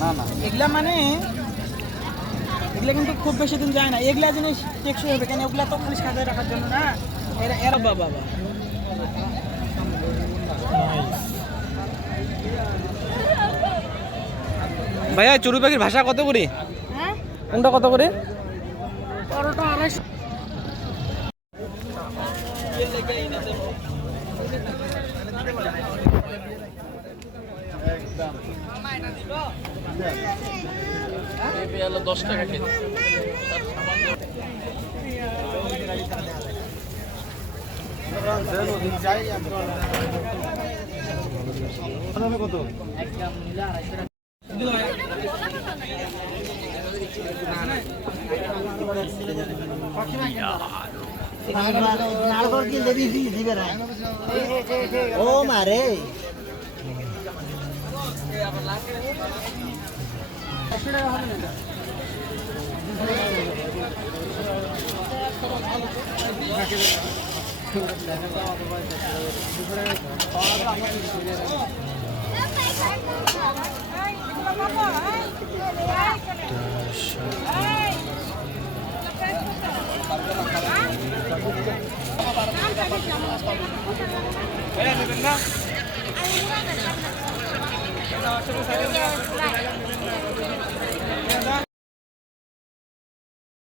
না না এগুলা মানে এগুলা কিন্তু খুব বেশি দিন যায় না, এগুলা জিনিস টেকসই হবে কেন, ওগুলা তো পুলিশ কাজে রাখার জন্য না। এরা বাবা ভাইয়া চড়ুই পাখির ভাষা কত করে? হ্যাঁ কোনটা কত করে? বড়টা 250। একদম 10 টাকা কেজি। কত একদম 250 ও মারে